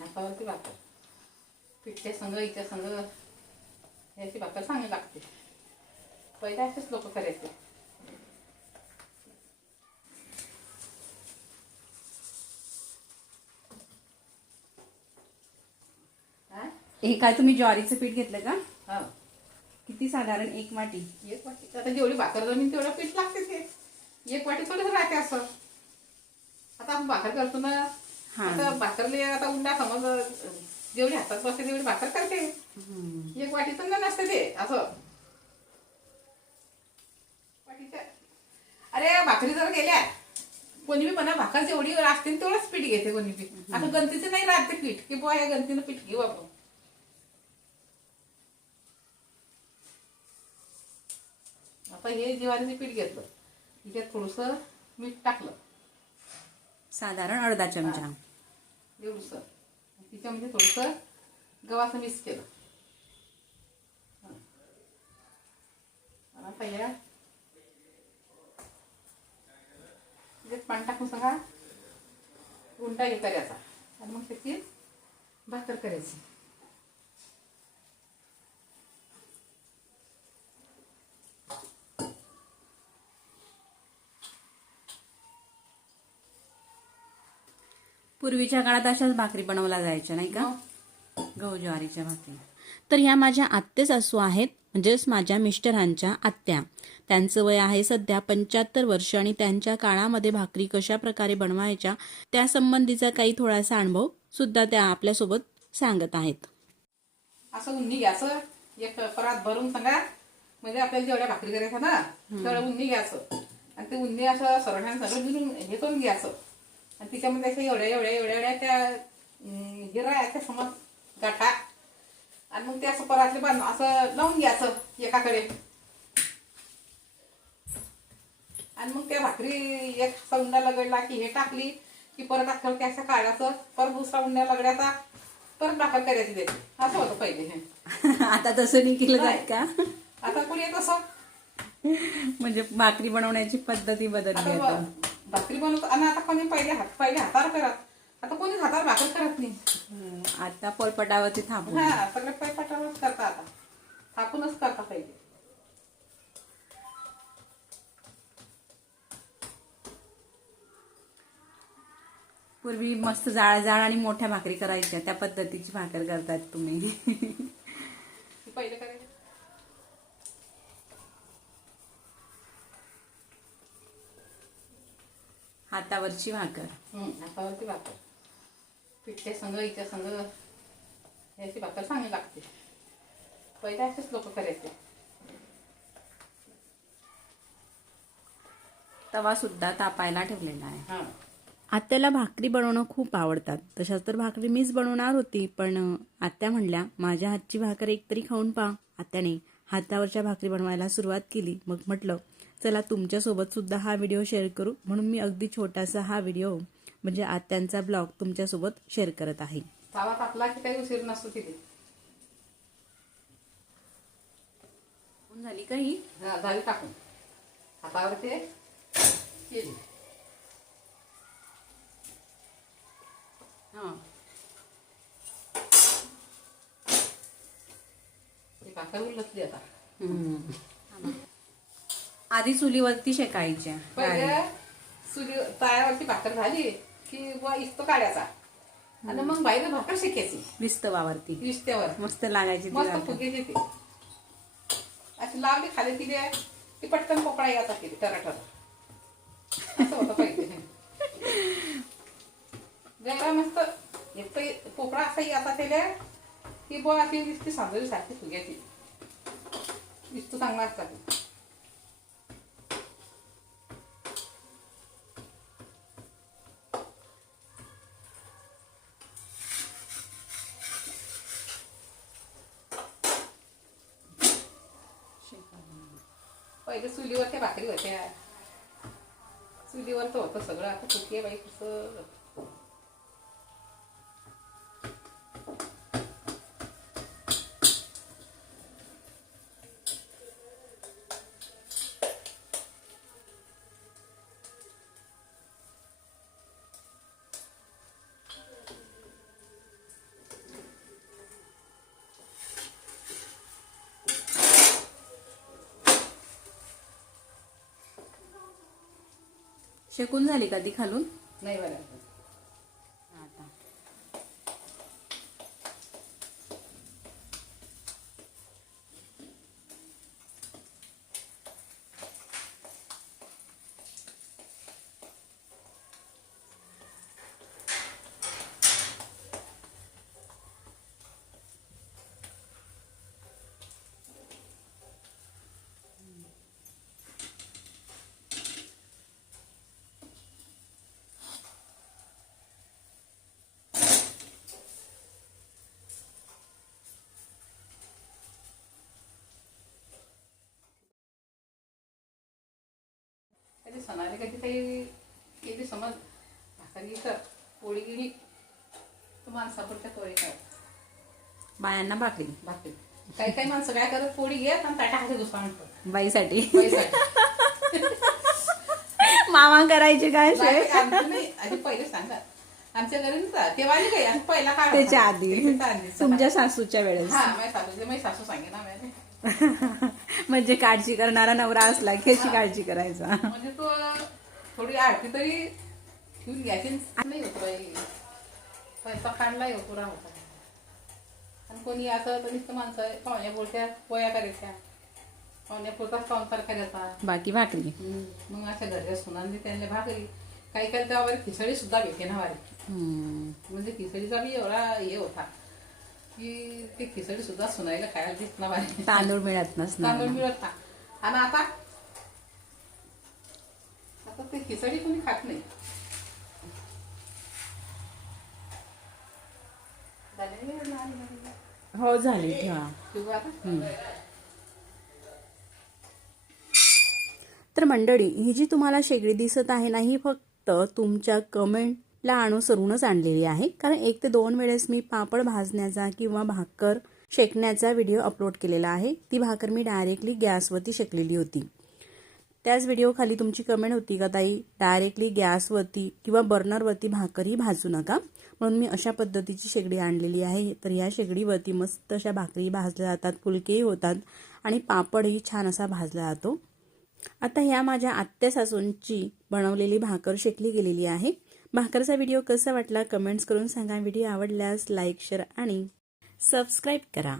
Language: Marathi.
हातावरती भाकर पिठच्या संग हिच्या संग याची भाकर चांगली लागते. पहिले असेच लोक करायचे. हे काय तुम्ही ज्वारीचं पीठ घेतलं का? हा, किती साधारण एक वाटी? एक वाटी. आता जेवढी भाकर जमीन तेवढं पीठ लागते. ते एक वाटी थोडंच राहते असं. आता आपण भाकर करतो ना, आता भाकरले आता उंडा समज जेवढी हातात बसते तेवढी भाकर करते. एक वाटी तर नसते ते असं वाटीच्या. अरे भाकरी जर गेल्या कोणी बी म्हणा भाकर जेवढी असते तेवढंच पीठ घेते कोणी बी. आता गणतीचं नाही राहते पीठ की बुवा या गणतीनं पीठ घेऊ आपण. आता हे ज्वारीचं पीठ घेतलं, त्याच्यात थोडंसं मीठ टाकलं, साधारण अर्धा चमचा एवढंसं. तिच्यामध्ये थोडंसं गव्हाचं मिक्स केलं. आता या त्याच्यात पाणी टाकून सगळा उंडा हे करायचा आणि मग त्याची भाकर करायची. पूर्वीच्या काळात अशाच भाकरी बनवल्या जायच्या नाही का? गहू ज्वारीच्या भाकरी. तर ह्या माझ्या आत्ते सासू आहेत, म्हणजेच माझ्या मिस्टरांच्या आत्या. त्यांचं वय आहे सध्या 75 वर्ष आणि त्यांच्या काळामध्ये भाकरी कशा प्रकारे बनवायच्या त्या संबंधीचा काही थोडासा अनुभव सुद्धा त्या आपल्यासोबत सांगत आहेत. असं उन्नी घ्यायचं, एक परात भरून सांगा, म्हणजे आपल्याला जेवढ्या भाकरी करायच्या ना तेवढं उन्नी घ्यायचं आणि ते उन्नी असं सरण्यान सगळं घेऊन हे करून घ्यायचं आणि तिच्यामध्ये असं एवढ्या एवढ्या एवढ्या एवढ्या त्या हे राहायच्या समज गाठा आणि मग ते असं परातले बांध असं लावून घ्यायचं एकाकडे आणि मग त्या भाकरी एक उंडा लगडला की हे टाकली की परत अख्खं ते असं काढायचं, परत दुसरा उंडा लगड्याचा, परत भाकर करायची त्याची. असं होतं पहिले. आता तसं नाही केलं जात का? आता कोणी येत असं म्हणजे भाकरी बनवण्याची पद्धती बदलली आता आता. भाकरी बनवतो आणि आता कोणी पहिले हातावर करत, आता कोणी हातावर भाकर करत नाही. आता पोलपटावरती थांबून. हा, सगळे पैपटावरच करता आता, थापूनच करता पहिले. पूर्वी मस्त जाळ जाळ आणि मोठ्या भाकरी करायच्या, त्या पद्धतीची भाकर करतात तुम्ही. पहिले करायचे. हातावरची भाकर. हातावरती भाकर पिठच्या संग हिच्या संग याची भाकर चांगली लागते. पहिले असेच लोक करायचे. तवा सुद्धा तापायला ठेवलेला आहे. हा, आत्याला भाकरी बनवणं खूप आवडतात. तशाच तर भाकरी मीच बनवणार होती, पण आत्या म्हणल्या माझ्या हातची भाकर एकतरी खाऊन पहा. आत्याने हातावरच्या भाकरी बनवायला सुरुवात केली. मग म्हटलं चला तुमच्यासोबत सुद्धा हा व्हिडिओ शेअर करू, म्हणून मी अगदी छोटासा हा व्हिडिओ म्हणजे आत्यांचा ब्लॉग तुमच्यासोबत शेअर करत आहे. तवा तापला की काही उशीर नसतो तिथे. झाली काही झाली टाकून हातावर ते केली. भाकर उलटली आता. आधी चुलीवरती शेकायच्या. पहिले चुली तळ्यावरची भाकर झाली की बुवा इस्तो काढायचा आणि मग बाहेर भाकर शेकायची विस्तवावरती. विस्त्यावर. मस्त लागायची ती मस्त भाकर. फुगायची ती. अशी लावली खाली तिथे ती पटकन पोकळा यायचा केली टराठर. असं होतं पहिले. गैरा मस्त एक पोकळा असा याचा त्याला की बुवा अशी नुसती सांजोरी सारखी फुगायची. विस्तू चांगला असता ती. पहिले चुलीवर त्या भाकरी होत्या. चुलीवर तर होतं सगळं. आता चुकी आहे बाई कसं. शेकून झाली का ती खालून? नाही बरं. आता कधी सणाला कधी काही कधी समज भाकरी कर पोळी गिळी तर माणसापुरत्या पोळी काय बायांना भाकरी भाकरी. काही काही माणसं काय करत पोळी घेत आणि ताटाखाली दुसरा आणतो बाईसाठी. पैसाठी. मामा करायचे काय आमचं नाही आधी पहिले सांगा आमच्या घरी नव्हता तेव्हा आली काही आणि पहिला काय त्याच्या आधी तुमच्या सासूच्या वेळेस. हा माझी सासू सांगे ना माझ्या म्हणजे काळजी करणारा नवरा असला की अशी काळजी करायचा. म्हणजे तो थोडी आरती तरी ठेवून घ्यायची नाही होत बाई पैसा काढलाय होतो राहता. आणि कोणी असं तर नुसतं माणसं पाहुण्या बोलत्या पोया करायच्या पाहुण्या पोटात संसार करायचा बाकी भाकरी. मग अशा घरच्या सुनांनी त्यांना भाकरी काही काही तेव्हा खिचडी सुद्धा भेटे ना वारी. म्हणजे खिचडीचा बी एवढा हे होता की ते खिचडी सुद्धा सुनायला खायला दिसत ना बारी. तांदूळ मिळत नसणार. तांदूळ मिळत ना. आणि आता ते खिचडी कोणी खात नाही. हो झाली ठेवा. किंवा तर मंडळी ही जी तुम्हाला शेगडी दिसत आहे ना ही फक्त तुमच्या कमेंटला अनुसरूनच आणलेली आहे. कारण 1 ते 2 वेळेस मी पापड भाजण्याचा किंवा भाकर शेकण्याचा व्हिडिओ अपलोड केलेला आहे. ती भाकर मी डायरेक्टली गॅसवरती शेकलेली होती. त्याच व्हिडिओ खाली तुमची कमेंट होती का ताई डायरेक्टली गॅसवरती किंवा बर्नरवरती भाकरी भाजू नका, म्हणून मी अशा पद्धतीची शेगडी आणलेली आहे. तर या शेगडीवरती मस्त अशा भाकरी भाजल्या जातात, फुलकेही होतात आणि पापडही छान असा भाजला जातो. आता ह्या माझ्या आत्या सासूंची बनवलेली भाकर शेकली गेलेली आहे. भाकरचा व्हिडिओ कसा वाटला कमेंट्स करून सांगा. व्हिडिओ आवडल्यास लाईक शेअर आणि सबस्क्राईब करा.